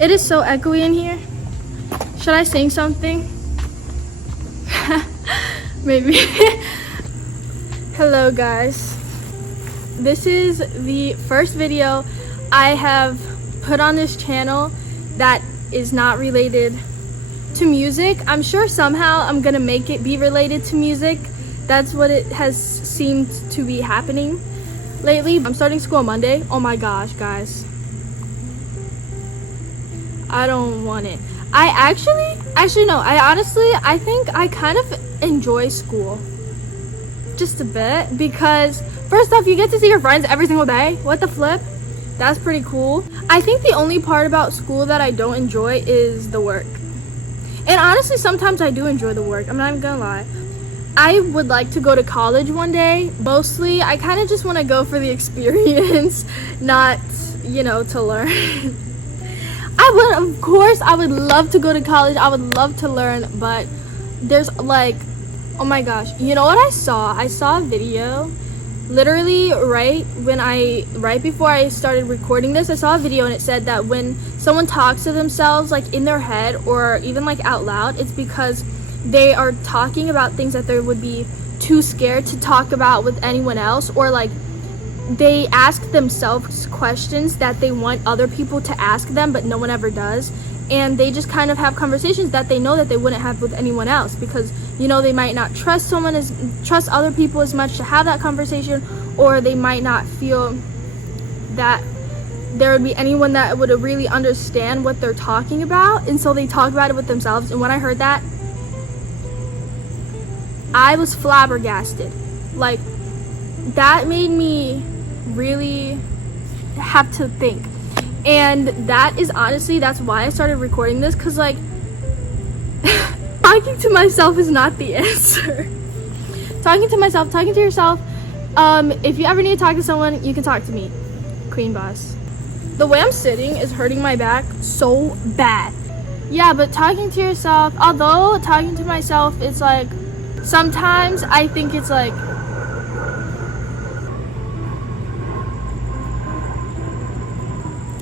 It is so echoey in here. Should I sing something? Maybe. Hello guys. This is the first video I have put on this channel that is not related to music. I'm sure somehow I'm gonna make it be related to music. That's what it has seemed to be happening lately. I'm starting school on Monday. Oh my gosh, guys. I don't want it. I think I kind of enjoy school just a bit, because first off, you get to see your friends every single day. What the flip? That's pretty cool. I think the only part about school that I don't enjoy is the work. And honestly, sometimes I do enjoy the work. I'm not even gonna lie. I would like to go to college one day. Mostly, I kind of just want to go for the experience, not, to learn. I would love to go to college. I would love to learn, but there's like, oh my gosh, you know what I saw? I saw a video literally right before I started recording this. I saw a video and it said that when someone talks to themselves like in their head or even like out loud, it's because they are talking about things that they would be too scared to talk about with anyone else, or like they ask themselves questions that they want other people to ask them but no one ever does, and they just kind of have conversations that they know that they wouldn't have with anyone else, because they might not trust other people as much to have that conversation, or they might not feel that there would be anyone that would really understand what they're talking about, and so they talk about it with themselves. And when I heard that, I was flabbergasted. Like, that made me really have to think. And that is honestly, that's why I started recording this, because like talking to myself is not the answer. Talking to yourself, if you ever need to talk to someone, you can talk to me, Queen Boss. The way I'm sitting is hurting my back so bad. Yeah, but talking to yourself, although talking to myself, it's like, sometimes I think it's like,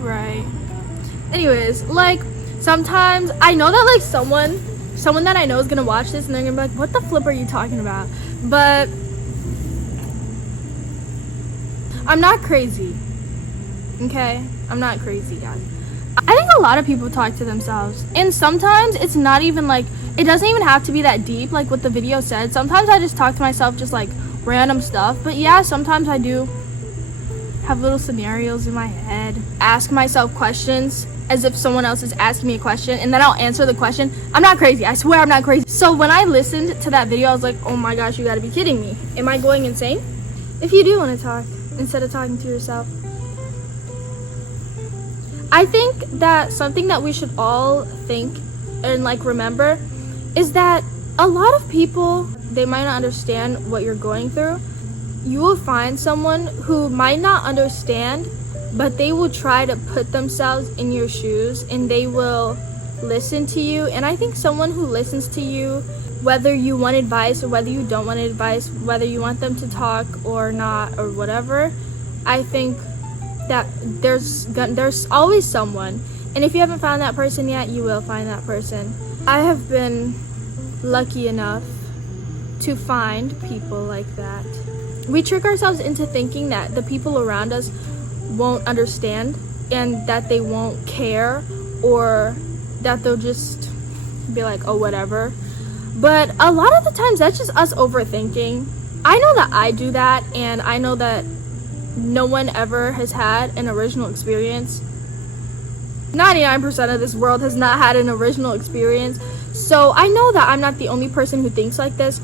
right. Anyways, like, sometimes I know that like someone that I know is gonna watch this and they're gonna be like, what the flip are you talking about? But I'm not crazy. Okay? I'm not crazy, guys. I think a lot of people talk to themselves, and sometimes it's not even like, it doesn't even have to be that deep like what the video said. Sometimes I just talk to myself just like random stuff. But yeah, sometimes I do have little scenarios in my head, ask myself questions as if someone else is asking me a question, and then I'll answer the question. I'm not crazy. I swear I'm not crazy. So when I listened to that video, I was like, oh my gosh, you gotta be kidding me. Am I going insane? If you do want to talk instead of talking to yourself, I think that something that we should all think and like remember is that a lot of people, they might not understand what you're going through. You will find someone who might not understand, but they will try to put themselves in your shoes and they will listen to you. And I think someone who listens to you, whether you want advice or whether you don't want advice, whether you want them to talk or not or whatever, I think that there's always someone. And if you haven't found that person yet, you will find that person. I have been lucky enough to find people like that. We trick ourselves into thinking that the people around us won't understand and that they won't care, or that they'll just be like, oh, whatever. But a lot of the times that's just us overthinking. I know that I do that, and I know that no one ever has had an original experience. 99% of this world has not had an original experience. So I know that I'm not the only person who thinks like this.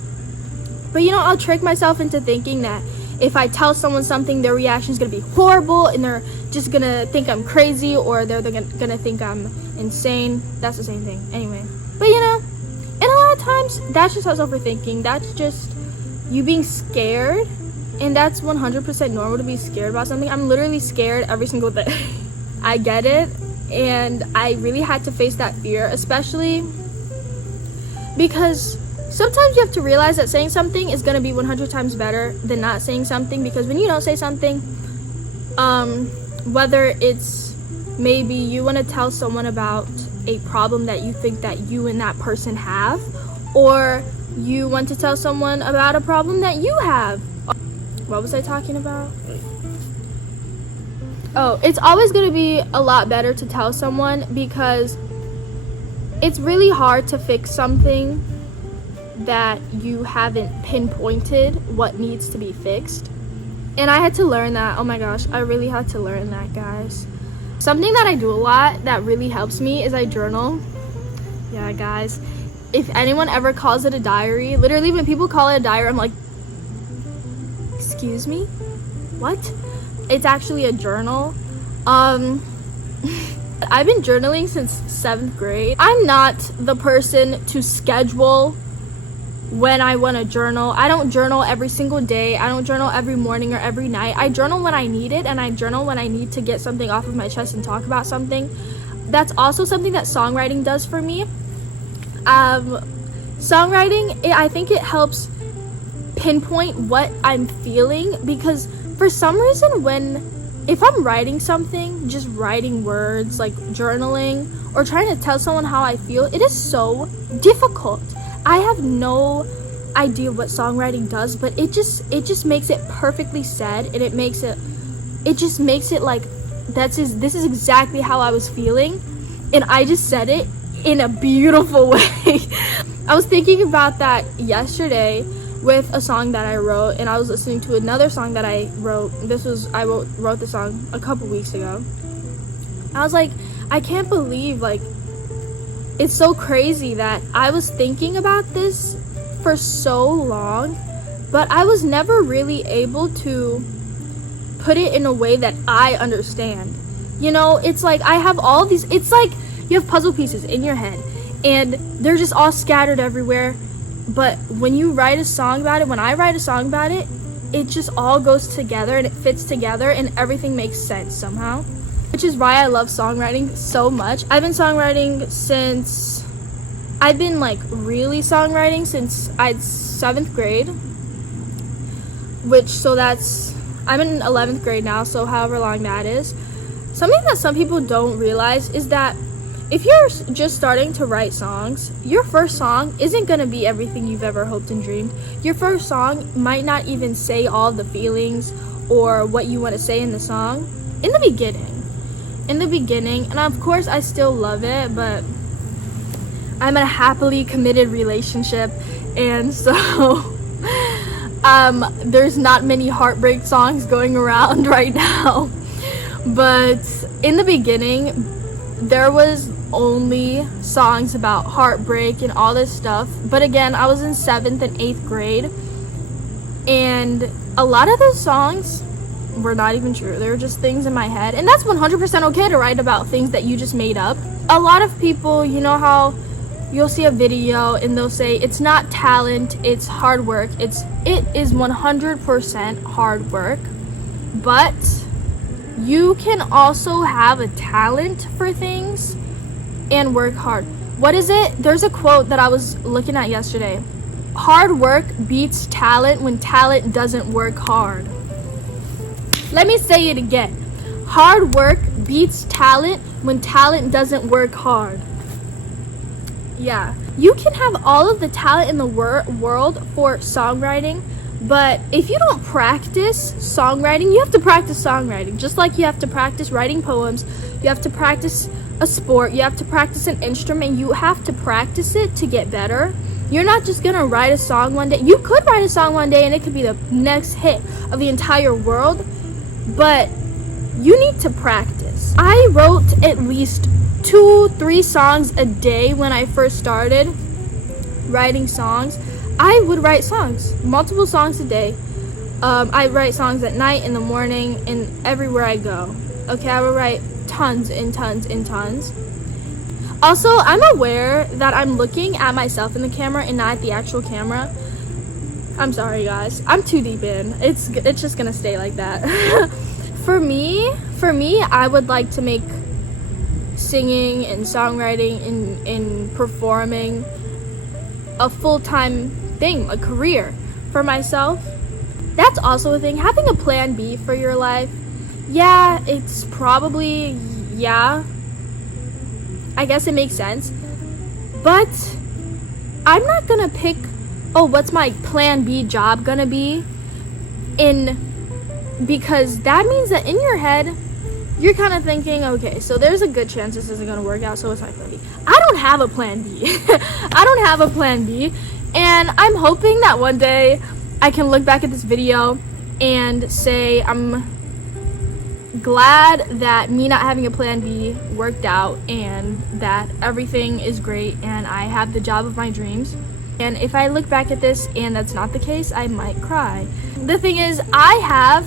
But I'll trick myself into thinking that if I tell someone something, their reaction is going to be horrible and they're just going to think I'm crazy, or they're going to think I'm insane. That's the same thing. Anyway. But and a lot of times that's just us overthinking. That's just you being scared. And that's 100% normal to be scared about something. I'm literally scared every single day. I get it. And I really had to face that fear, especially because sometimes you have to realize that saying something is going to be 100 times better than not saying something. Because when you don't say something, whether it's Maybe you want to tell someone about a problem that you think that you and that person have, or you want to tell someone about a problem that you have. What was I talking about? Oh, it's always going to be a lot better to tell someone, because it's really hard to fix something that you haven't pinpointed what needs to be fixed. And I had to learn that. Oh my gosh, I really had to learn that, guys. Something that I do a lot that really helps me is I journal. Yeah, guys, if anyone ever calls it a diary, literally when people call it a diary, I'm like, excuse me? What? It's actually a journal. I've been journaling since 7th grade. I'm not the person to schedule when I want to journal. I don't journal every single day. I don't journal every morning or every night. I journal when I need it, and I journal when I need to get something off of my chest and talk about something. That's also something that songwriting does for me. Songwriting, I think it helps pinpoint what I'm feeling, because for some reason if I'm writing something, just writing words, like journaling or trying to tell someone how I feel, it is so difficult. I have no idea what songwriting does, but it just makes it perfectly said, and it just makes it like this is exactly how I was feeling, and I just said it in a beautiful way. I was thinking about that yesterday with a song that I wrote, and I was listening to another song that I wrote. I wrote the song a couple weeks ago. I was like, I can't believe, like, it's so crazy that I was thinking about this for so long, but I was never really able to put it in a way that I understand. You know, it's like I have all these, it's like you have puzzle pieces in your head and they're just all scattered everywhere. But when you write a song about it, when I write a song about it, it just all goes together and it fits together and everything makes sense somehow. Which is why I love songwriting so much. I've been really songwriting since 7th grade. I'm in 11th grade now, so however long that is. Something that some people don't realize is that if you're just starting to write songs, your first song isn't going to be everything you've ever hoped and dreamed. Your first song might not even say all the feelings or what you want to say in the song in the beginning. And of course I still love it, but I'm in a happily committed relationship, and so there's not many heartbreak songs going around right now. But in the beginning, there was only songs about heartbreak and all this stuff. But again, I was in 7th and 8th grade, and a lot of those songs were not even true. They were just things in my head, and that's 100% okay to write about things that you just made up. A lot of people, you know how you'll see a video and they'll say it's not talent, it's hard work. It is 100% hard work, but you can also have a talent for things and work hard. What is it? There's a quote that I was looking at yesterday. Hard work beats talent when talent doesn't work hard. Let me say it again. Hard work beats talent when talent doesn't work hard. Yeah. You can have all of the talent in the world for songwriting, but if you don't practice songwriting, you have to practice songwriting. Just like you have to practice writing poems, you have to practice a sport, you have to practice an instrument, you have to practice it to get better. You're not just gonna write a song one day. You could write a song one day and it could be the next hit of the entire world, but you need to practice. I wrote at least 2-3 songs a day when I first started writing songs. I would write songs, multiple songs a day. I write songs at night, in the morning, and everywhere I go. Okay, I would write tons and tons and tons. Also, I'm aware that I'm looking at myself in the camera and not at the actual camera. I'm sorry, guys. I'm too deep in. It's just gonna stay like that. For me, I would like to make singing and songwriting and performing a full-time thing, a career for myself. That's also a thing. Having a plan B for your life. Yeah, it's probably, yeah, I guess it makes sense. But I'm not gonna pick, oh, what's my plan B job gonna be? Because that means that in your head, you're kind of thinking, okay, so there's a good chance this isn't gonna work out, so what's my plan B? I don't have a plan B. I don't have a plan B. And I'm hoping that one day I can look back at this video and say I'm glad that me not having a plan B worked out and that everything is great and I have the job of my dreams. And if I look back at this and that's not the case, I might cry. The thing is, I have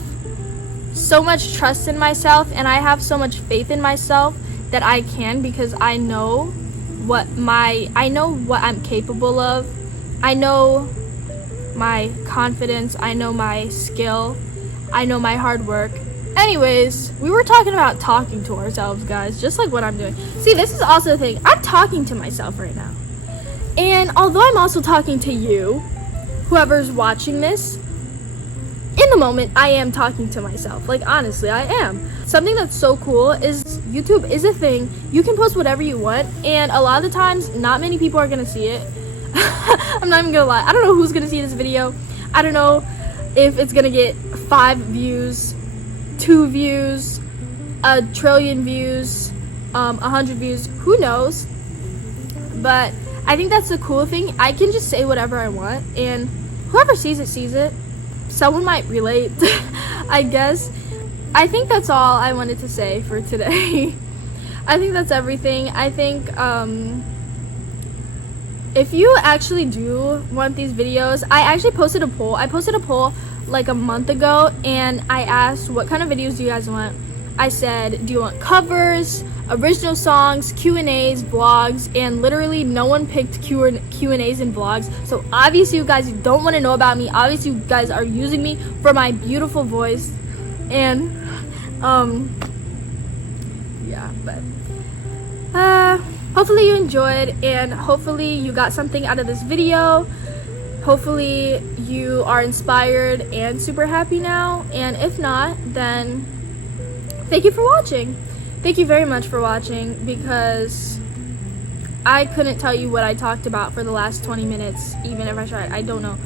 so much trust in myself and I have so much faith in myself that I can, because I know what I'm capable of. I know my confidence, I know my skill, I know my hard work. Anyways, we were talking about talking to ourselves, guys, just like what I'm doing. See, this is also the thing. I'm talking to myself right now. And although I'm also talking to you, whoever's watching this, in the moment, I am talking to myself. Like, honestly, I am. Something that's so cool is YouTube is a thing. You can post whatever you want, and a lot of the times, not many people are gonna see it. I'm not even gonna lie. I don't know who's gonna see this video. I don't know if it's gonna get 5 views, 2 views, 1 trillion views, 100 views. Who knows? But I think that's the cool thing. I can just say whatever I want, and whoever sees it, sees it. Someone might relate, I guess. I think that's all I wanted to say for today. I think that's everything. I think if you actually do want these videos, I actually posted a poll. I posted a poll like a month ago, and I asked, what kind of videos do you guys want? I said, do you want covers, original songs, Q&As, vlogs, and literally no one picked Q&As and vlogs. So obviously you guys don't want to know about me. Obviously you guys are using me for my beautiful voice. And yeah, but hopefully you enjoyed, and hopefully you got something out of this video. Hopefully you are inspired and super happy now, and if not, then thank you for watching. Thank you very much for watching, because I couldn't tell you what I talked about for the last 20 minutes, even if I tried. I don't know.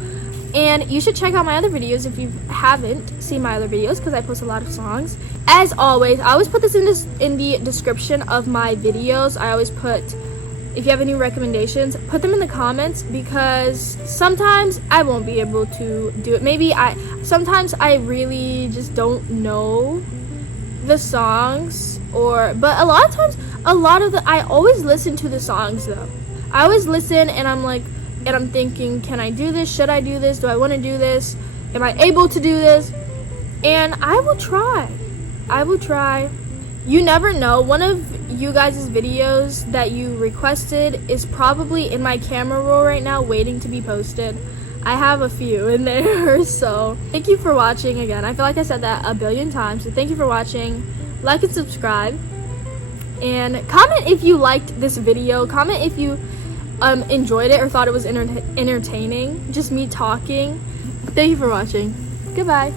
And you should check out my other videos if you haven't seen my other videos, because I post a lot of songs. As always, I always put this in the description of my videos. I always put, if you have any recommendations, put them in the comments, because sometimes I won't be able to do it. Sometimes I really just don't know the songs, but a lot of times, I always listen to the songs though. I always listen, and I'm thinking, can I do this? Should I do this? Do I want to do this? Am I able to do this? And I will try. You never know. One of you guys' videos that you requested is probably in my camera roll right now, waiting to be posted. I have a few in there, so thank you for watching again. I feel like I said that a billion times, so thank you for watching. Like and subscribe, and comment if you liked this video. Comment if you enjoyed it or thought it was entertaining, just me talking. Thank you for watching. Goodbye.